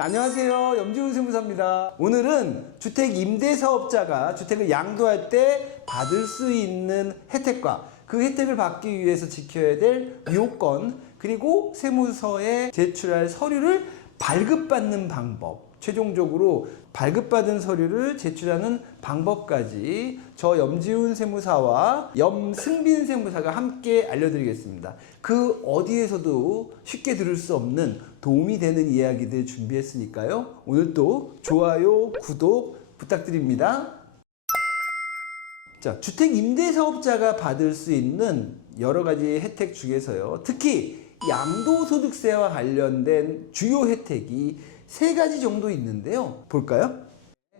안녕하세요. 염지훈 세무사입니다. 오늘은 주택 임대사업자가 주택을 양도할 때 받을 수 있는 혜택과 그 혜택을 받기 위해서 지켜야 될 요건, 그리고 세무서에 제출할 서류를 발급받는 방법, 최종적으로 발급받은 서류를 제출하는 방법까지 저 염지훈 세무사와 염승빈 세무사가 함께 알려드리겠습니다. 그 어디에서도 쉽게 들을 수 없는 도움이 되는 이야기들 준비했으니까요. 오늘도 좋아요, 구독 부탁드립니다. 자, 주택 임대사업자가 받을 수 있는 여러 가지 혜택 중에서요, 특히 양도소득세와 관련된 주요 혜택이 3가지 정도 있는데요. 볼까요?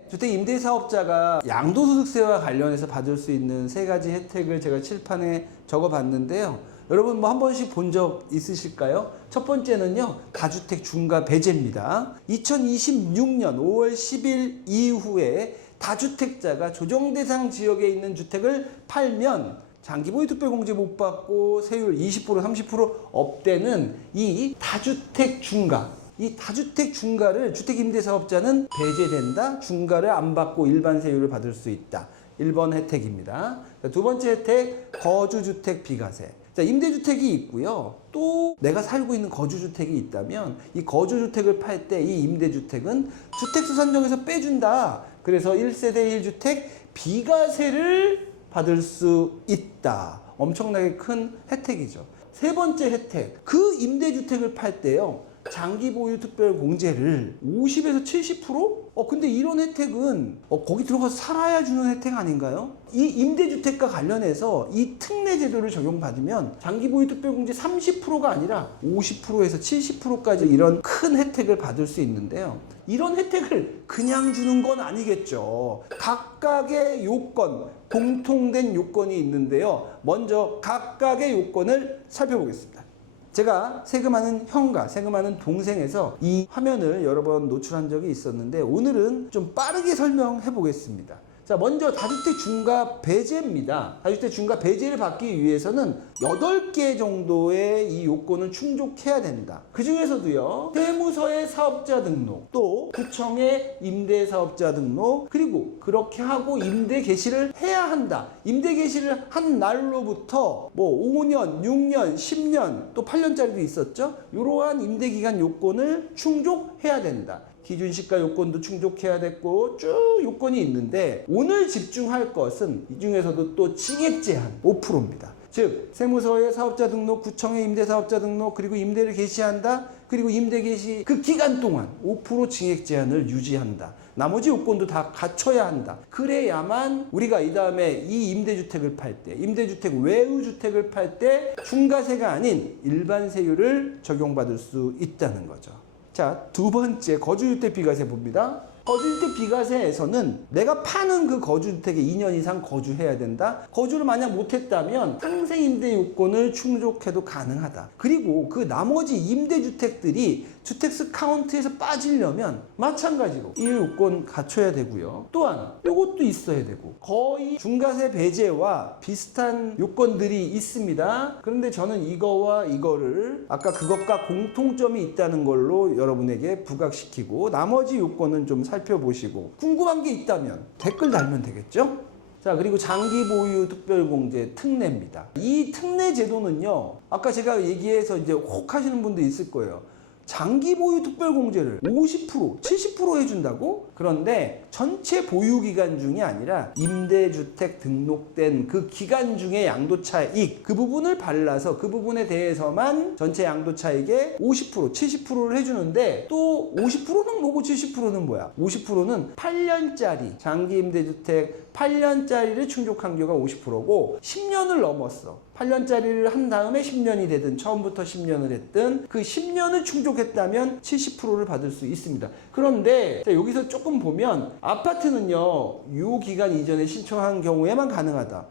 주택 임대사업자가 양도소득세와 관련해서 받을 수 있는 3가지 혜택을 제가 칠판에 적어봤는데요. 여러분 한 번씩 본 적 있으실까요? 첫 번째는요, 다주택 중과 배제입니다. 2026년 5월 10일 이후에 다주택자가 조정대상 지역에 있는 주택을 팔면 장기보유 특별공제 못 받고 세율 20%, 30% 업되는 이 다주택 중과, 이 다주택 중과를 주택임대사업자는 배제된다. 중과를 안 받고 일반 세율을 받을 수 있다. 1번 혜택입니다. 두 번째 혜택, 거주주택 비과세. 자, 임대주택이 있고요. 또 내가 살고 있는 거주주택이 있다면 이 거주주택을 팔 때 이 임대주택은 주택수산정에서 빼준다. 그래서 1세대 1주택 비과세를 받을 수 있다. 엄청나게 큰 혜택이죠. 세 번째 혜택, 그 임대주택을 팔 때요, 장기보유 특별공제를 50에서 70%? 근데 이런 혜택은 거기 들어가서 살아야 주는 혜택 아닌가요? 이 임대주택과 관련해서 이 특례 제도를 적용받으면 장기보유 특별공제 30%가 아니라 50%에서 70%까지 이런 큰 혜택을 받을 수 있는데요. 이런 혜택을 그냥 주는 건 아니겠죠. 각각의 요건, 공통된 요건이 있는데요. 먼저 각각의 요건을 살펴보겠습니다. 제가 세금하는 형과 세금하는 동생에서 이 화면을 여러 번 노출한 적이 있었는데 오늘은 좀 빠르게 설명해 보겠습니다. 자, 먼저 다주택 중과 배제입니다. 다주택 중과 배제를 받기 위해서는 8개 정도의 이 요건을 충족해야 된다. 그 중에서도요, 세무서의 사업자 등록, 또 구청의 임대사업자 등록, 그리고 그렇게 하고 임대 개시를 해야 한다. 임대 개시를 한 날로부터 5년, 6년, 10년, 또 8년짜리도 있었죠. 이러한 임대기간 요건을 충족해야 된다. 기준시가 요건도 충족해야 됐고 쭉 요건이 있는데 오늘 집중할 것은 이 중에서도 또 징액 제한 5%입니다. 즉 세무서의 사업자 등록, 구청의 임대사업자 등록, 그리고 임대를 개시한다. 그리고 임대 개시 그 기간 동안 5% 징액 제한을 유지한다. 나머지 요건도 다 갖춰야 한다. 그래야만 우리가 이 다음에 이 임대주택을 팔 때, 임대주택 외의 주택을 팔 때 중과세가 아닌 일반 세율을 적용받을 수 있다는 거죠. 자, 두 번째, 거주주택 비과세 봅니다. 거주주택 비과세에서는 내가 파는 그 거주주택에 2년 이상 거주해야 된다. 거주를 만약 못했다면 상세 임대 요건을 충족해도 가능하다. 그리고 그 나머지 임대주택들이 주택수 카운트에서 빠지려면 마찬가지로 이 요건 갖춰야 되고요. 또한 이것도 있어야 되고 거의 중과세 배제와 비슷한 요건들이 있습니다. 그런데 저는 이거와 이거를 아까 그것과 공통점이 있다는 걸로 여러분에게 부각시키고 나머지 요건은 좀 살펴보시고 궁금한 게 있다면 댓글 달면 되겠죠? 자, 그리고 장기보유 특별공제 특례입니다. 이 특례 제도는요, 아까 제가 얘기해서 이제 혹 하시는 분도 있을 거예요. 장기보유 특별공제를 50%, 70% 해준다고? 그런데 전체 보유기간 중이 아니라 임대주택 등록된 그 기간 중에 양도차익 그 부분을 발라서 그 부분에 대해서만 전체 양도차익의 50%, 70%를 해주는데 또 50%는 뭐고 70%는 뭐야? 50%는 8년짜리 장기임대주택 8년짜리를 충족한 경우가 50%고 10년을 넘었어. 8년짜리를 한 다음에 10년이 되든 처음부터 10년을 했든 그 10년을 충족했다면 70%를 받을 수 있습니다. 그런데 여기서 조금 보면 아파트는요, 요 기간 이전에 신청한 경우에만 가능하다.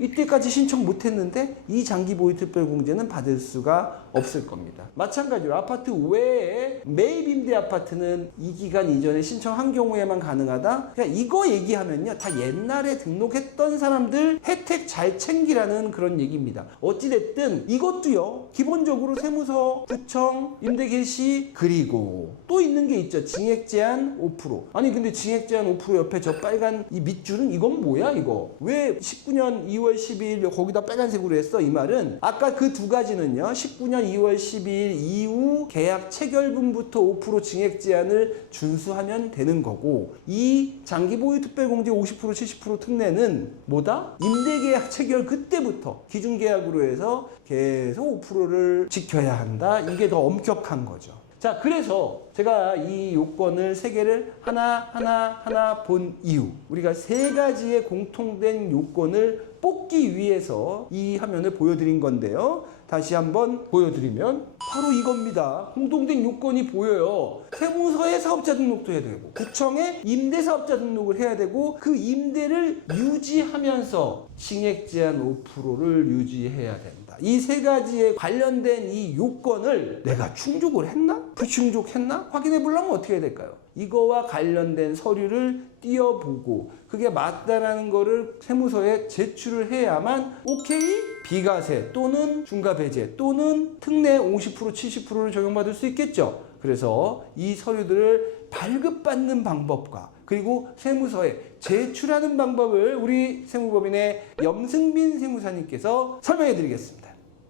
이때까지 신청 못했는데 이 장기보유특별공제는 받을 수가 없을 겁니다. 마찬가지로 아파트 외에 매입임대 아파트는 이 기간 이전에 신청한 경우에만 가능하다. 그냥 이거 얘기하면요, 다 옛날에 등록했던 사람들 혜택 잘 챙기라는 그런 얘기입니다. 혜택입니다. 어찌됐든 이것도요, 기본적으로 세무서, 구청, 임대개시, 그리고 또 있는 게 있죠. 징액제한 5%. 아니 근데 징액제한 5% 옆에 저 빨간 이 밑줄은 이건 뭐야 이거? 왜 19년 2월 12일 거기다 빨간색으로 했어? 이 말은 아까 그 두 가지는요, 19년 2월 12일 이후 계약 체결분부터 5% 징액 제한을 준수하면 되는 거고, 이 장기 보유 특별공제 50% 70% 특례는 뭐다? 임대계약 체결 그때부터 기준계약으로 해서 계속 5%를 지켜야 한다. 이게 더 엄격한 거죠. 자, 그래서 제가 이 요건을 세 개를 하나 본 이유, 우리가 세 가지의 공통된 요건을 뽑기 위해서 이 화면을 보여드린 건데요. 다시 한번 보여드리면 바로 이겁니다. 공통된 요건이 보여요. 세무서에 사업자 등록도 해야 되고, 구청에 임대사업자 등록을 해야 되고, 그 임대를 유지하면서 징액 제한 5%를 유지해야 된다. 이 세 가지에 관련된 이 요건을 내가 충족을 했나? 불충족했나? 확인해 보려면 어떻게 해야 될까요? 이거와 관련된 서류를 띄워보고 그게 맞다라는 거를 세무서에 제출을 해야만 오케이, 비과세 또는 중과배제 또는 특례 50% 70%를 적용받을 수 있겠죠. 그래서 이 서류들을 발급받는 방법과 그리고 세무서에 제출하는 방법을 우리 세무법인의 염승빈 세무사님께서 설명해 드리겠습니다.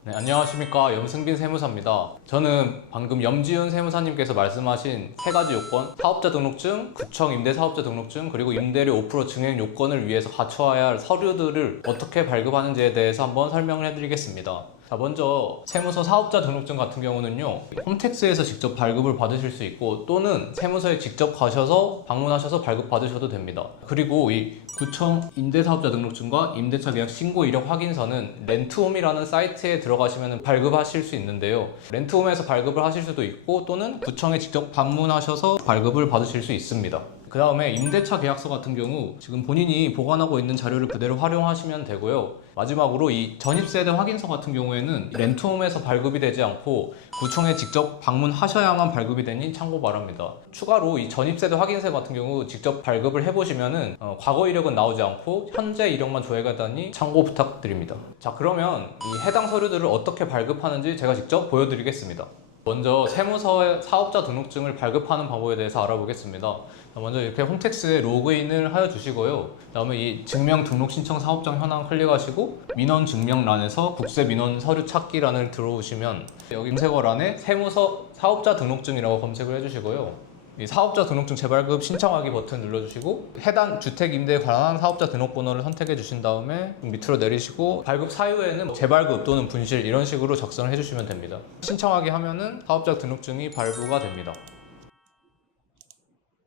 네, 안녕하십니까. 염승빈 세무사입니다. 저는 방금 염지훈 세무사님께서 말씀하신 세 가지 요건, 사업자 등록증, 구청 임대사업자 등록증, 그리고 임대료 5% 증액 요건을 위해서 갖춰야 할 서류들을 어떻게 발급하는지에 대해서 한번 설명을 해드리겠습니다. 자, 먼저 세무서 사업자 등록증 같은 경우는요, 홈택스에서 직접 발급을 받으실 수 있고, 또는 세무서에 직접 가셔서 방문하셔서 발급 받으셔도 됩니다. 그리고 이 구청 임대사업자 등록증과 임대차 계약 신고 이력 확인서는 렌트홈이라는 사이트에 들어가시면 발급하실 수 있는데요, 렌트홈에서 발급을 하실 수도 있고, 또는 구청에 직접 방문하셔서 발급을 받으실 수 있습니다. 그 다음에 임대차 계약서 같은 경우 지금 본인이 보관하고 있는 자료를 그대로 활용하시면 되고요. 마지막으로 이 전입세대 확인서 같은 경우에는 렌트홈에서 발급이 되지 않고 구청에 직접 방문하셔야만 발급이 되니 참고 바랍니다. 추가로 이 전입세대 확인서 같은 경우 직접 발급을 해보시면은 과거 이력은 나오지 않고 현재 이력만 조회가 되니 참고 부탁드립니다. 자, 그러면 이 해당 서류들을 어떻게 발급하는지 제가 직접 보여드리겠습니다. 먼저 세무서의 사업자 등록증을 발급하는 방법에 대해서 알아보겠습니다. 먼저 이렇게 홈택스에 로그인을 하여 주시고요. 다음에 이 증명 등록 신청 사업장 현황 클릭하시고 민원 증명란에서 국세 민원 서류 찾기란을 들어오시면 여기 검색어란에 세무서 사업자 등록증이라고 검색을 해주시고요. 이 사업자 등록증 재발급 신청하기 버튼 눌러주시고 해당 주택 임대에 관한 사업자 등록번호를 선택해 주신 다음에 밑으로 내리시고 발급 사유에는 재발급 또는 분실 이런 식으로 작성을 해주시면 됩니다. 신청하기 하면은 사업자 등록증이 발부가 됩니다.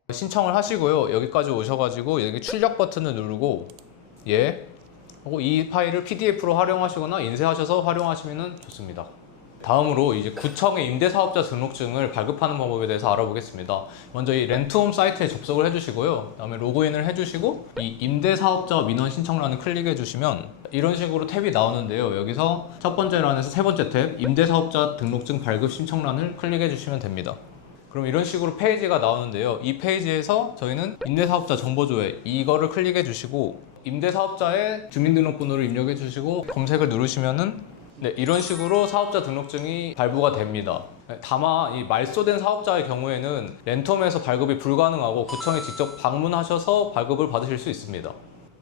신청을 하시고요. 여기까지 오셔가지고 여기 출력 버튼을 누르고 하고 이 파일을 PDF로 활용하시거나 인쇄하셔서 활용하시면 좋습니다. 다음으로 이제 구청의 임대사업자 등록증을 발급하는 방법에 대해서 알아보겠습니다. 먼저 이 렌트홈 사이트에 접속을 해주시고요. 그다음에 로그인을 해주시고 이 임대사업자 민원 신청란을 클릭해 주시면 이런 식으로 탭이 나오는데요. 여기서 첫 번째 란에서 세 번째 탭 임대사업자 등록증 발급 신청란을 클릭해 주시면 됩니다. 그럼 이런 식으로 페이지가 나오는데요. 이 페이지에서 저희는 임대사업자 정보조회 이거를 클릭해 주시고 임대사업자의 주민등록번호를 입력해 주시고 검색을 누르시면은 이런 식으로 사업자 등록증이 발부가 됩니다. 다만 이 말소된 사업자의 경우에는 렌트홈에서 발급이 불가능하고 구청에 직접 방문하셔서 발급을 받으실 수 있습니다.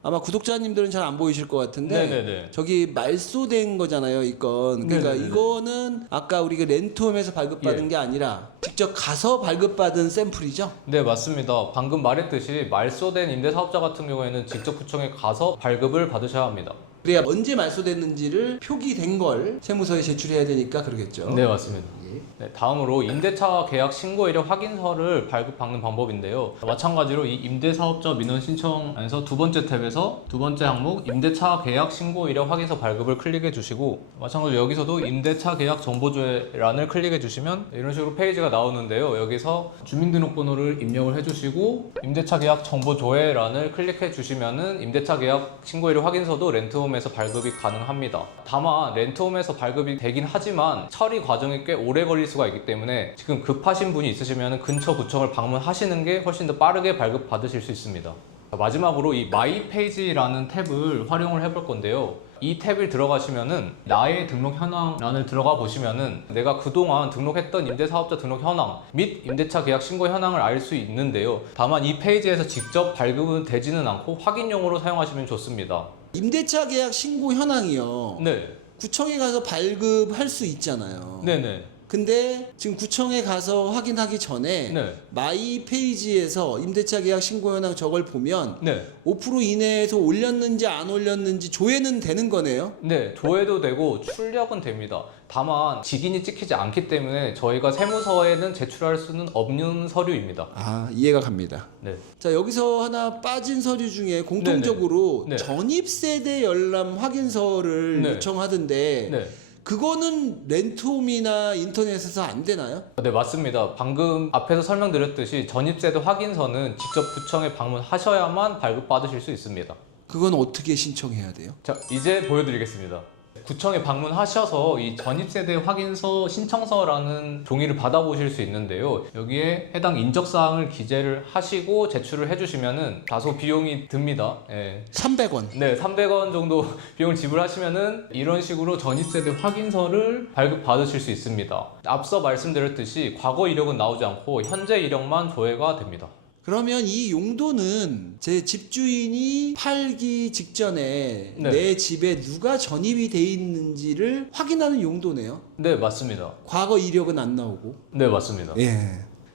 아마 구독자님들은 잘 안 보이실 것 같은데 네네네. 저기 말소된 거잖아요, 이건. 그러니까 네네네. 이거는 아까 우리가 렌트홈에서 발급받은 게 아니라 직접 가서 발급받은 샘플이죠? 네, 맞습니다. 방금 말했듯이 말소된 임대사업자 같은 경우에는 직접 구청에 가서 발급을 받으셔야 합니다. 그래야 언제 말소됐는지를 표기된 걸 세무서에 제출해야 되니까 그러겠죠. 네, 맞습니다. 네, 다음으로 임대차 계약 신고 이력 확인서를 발급받는 방법인데요. 마찬가지로 이 임대사업자 민원 신청에서 두 번째 탭에서 두 번째 항목 임대차 계약 신고 이력 확인서 발급을 클릭해 주시고 마찬가지로 여기서도 임대차 계약 정보조회란을 클릭해 주시면 이런 식으로 페이지가 나오는데요. 여기서 주민등록번호를 입력을 해 주시고 임대차 계약 정보조회란을 클릭해 주시면은 임대차 계약 신고 이력 확인서도 렌트홈에서 발급이 가능합니다. 다만 렌트홈에서 발급이 되긴 하지만 처리 과정이 꽤 오래 걸릴 수가 있기 때문에 지금 급하신 분이 있으시면 근처 구청을 방문하시는 게 훨씬 더 빠르게 발급 받으실 수 있습니다. 마지막으로 이 마이 페이지라는 탭을 활용을 해볼 건데요. 이 탭을 들어가시면은 나의 등록 현황란을 들어가 보시면은 내가 그동안 등록했던 임대사업자 등록 현황 및 임대차 계약 신고 현황을 알 수 있는데요. 다만 이 페이지에서 직접 발급은 되지는 않고 확인용으로 사용하시면 좋습니다. 임대차 계약 신고 현황이요. 네. 구청에 가서 발급할 수 있잖아요. 네네. 근데 지금 구청에 가서 확인하기 전에 네. 마이 페이지에서 임대차 계약 신고 현황 저걸 보면 네. 5% 이내에서 올렸는지 안 올렸는지 조회는 되는 거네요. 네, 조회도 되고 출력은 됩니다. 다만 직인이 찍히지 않기 때문에 저희가 세무서에는 제출할 수는 없는 서류입니다. 아, 이해가 갑니다. 네. 자, 여기서 하나 빠진 서류 중에 공통적으로 네네. 네. 전입세대 열람 확인서를 네. 요청하던데 네. 그거는 렌트홈이나 인터넷에서 안 되나요? 네, 맞습니다. 방금 앞에서 설명드렸듯이 전입세대 확인서는 직접 구청에 방문하셔야만 발급받으실 수 있습니다. 그건 어떻게 신청해야 돼요? 자, 이제 보여드리겠습니다. 구청에 방문하셔서 이 전입세대 확인서 신청서라는 종이를 받아보실 수 있는데요. 여기에 해당 인적사항을 기재를 하시고 제출을 해주시면은 다소 비용이 듭니다. 예. 300원. 네, 300원 정도 비용을 지불하시면은 이런 식으로 전입세대 확인서를 발급받으실 수 있습니다. 앞서 말씀드렸듯이 과거 이력은 나오지 않고 현재 이력만 조회가 됩니다. 그러면 이 용도는 제 집주인이 팔기 직전에 네. 내 집에 누가 전입이 돼 있는지를 확인하는 용도네요. 네, 맞습니다. 과거 이력은 안 나오고. 네, 맞습니다. 예.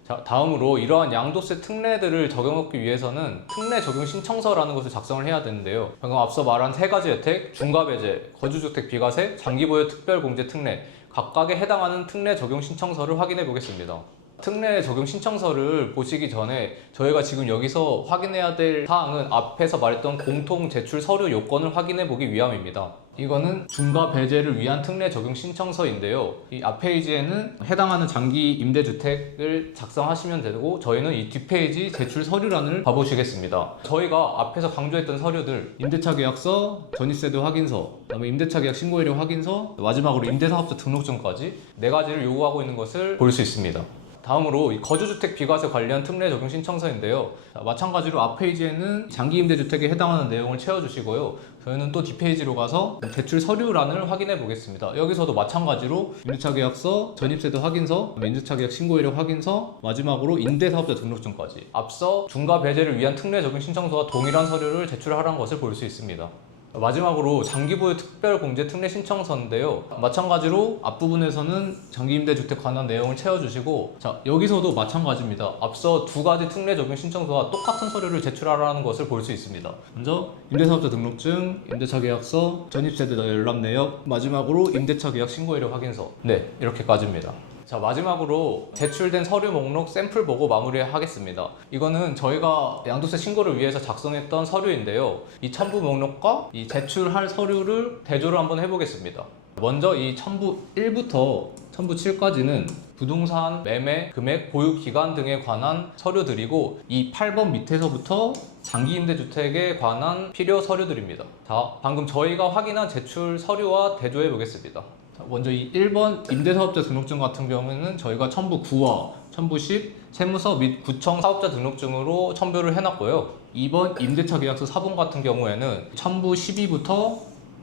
자, 다음으로 이러한 양도세 특례들을 적용하기 위해서는 특례 적용 신청서라는 것을 작성을 해야 되는데요. 방금 앞서 말한 세 가지 혜택, 중과배제, 거주주택 비과세, 장기보유 특별공제 특례 각각에 해당하는 특례 적용 신청서를 확인해 보겠습니다. 특례 적용 신청서를 보시기 전에 저희가 지금 여기서 확인해야 될 사항은 앞에서 말했던 공통 제출 서류 요건을 확인해 보기 위함입니다. 이거는 중과 배제를 위한 특례 적용 신청서인데요. 이 앞 페이지에는 해당하는 장기 임대주택을 작성하시면 되고 저희는 이 뒷페이지 제출 서류란을 봐보시겠습니다. 저희가 앞에서 강조했던 서류들 임대차 계약서, 전입세대 확인서, 그다음에 임대차 계약 신고 이력 확인서, 마지막으로 임대사업자 등록증까지 네 가지를 요구하고 있는 것을 볼 수 있습니다. 다음으로 이 거주주택 비과세 관련 특례 적용 신청서인데요. 자, 마찬가지로 앞 페이지에는 장기 임대주택에 해당하는 내용을 채워주시고요. 저희는 또 뒷페이지로 가서 제출 서류란을 확인해 보겠습니다. 여기서도 마찬가지로 임대차 계약서, 전입세대 확인서, 임대차 계약 신고 이력 확인서, 마지막으로 임대사업자 등록증까지 앞서 중과 배제를 위한 특례 적용 신청서와 동일한 서류를 제출하라는 것을 볼 수 있습니다. 마지막으로 장기보유 특별공제 특례 신청서인데요. 마찬가지로 앞부분에서는 장기임대주택 관한 내용을 채워주시고 자, 여기서도 마찬가지입니다. 앞서 두 가지 특례 적용 신청서와 똑같은 서류를 제출하라는 것을 볼 수 있습니다. 먼저 임대사업자 등록증, 임대차 계약서, 전입세대 열람 내역, 마지막으로 임대차 계약 신고 이력 확인서. 네, 이렇게까지입니다. 자, 마지막으로 제출된 서류 목록 샘플 보고 마무리하겠습니다. 이거는 저희가 양도세 신고를 위해서 작성했던 서류인데요. 이 첨부 목록과 이 제출할 서류를 대조를 한번 해보겠습니다. 먼저 이 첨부 1부터 첨부 7까지는 부동산 매매, 금액, 보유 기간 등에 관한 서류들이고 이 8번 밑에서부터 장기임대주택에 관한 필요 서류들입니다. 자, 방금 저희가 확인한 제출 서류와 대조해 보겠습니다. 먼저 이 1번 임대사업자 등록증 같은 경우에는 저희가 첨부 9와 첨부 10 세무서 및 구청 사업자 등록증으로 첨부를 해놨고요. 2번 임대차 계약서 4번 같은 경우에는 첨부 12부터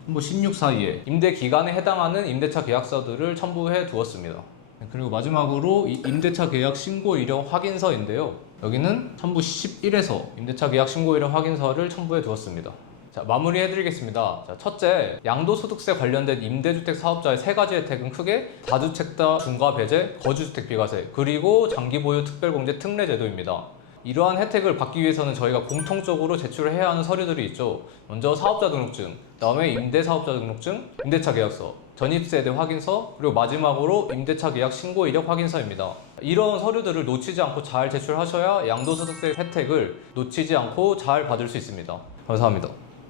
첨부 16 사이에 임대 기간에 해당하는 임대차 계약서들을 첨부해 두었습니다. 그리고 마지막으로 이 임대차 계약 신고 이력 확인서인데요. 여기는 첨부 11에서 임대차 계약 신고 이력 확인서를 첨부해 두었습니다. 자, 마무리해드리겠습니다. 자, 첫째, 양도소득세 관련된 임대주택 사업자의 세 가지 혜택은 크게 다주택자 중과 배제, 거주주택 비과세, 그리고 장기보유 특별공제 특례 제도입니다. 이러한 혜택을 받기 위해서는 저희가 공통적으로 제출을 해야 하는 서류들이 있죠. 먼저 사업자 등록증, 다음에 임대사업자 등록증, 임대차 계약서, 전입세대 확인서, 그리고 마지막으로 임대차 계약 신고 이력 확인서입니다. 이런 서류들을 놓치지 않고 잘 제출하셔야 양도소득세 혜택을 놓치지 않고 잘 받을 수 있습니다. 감사합니다.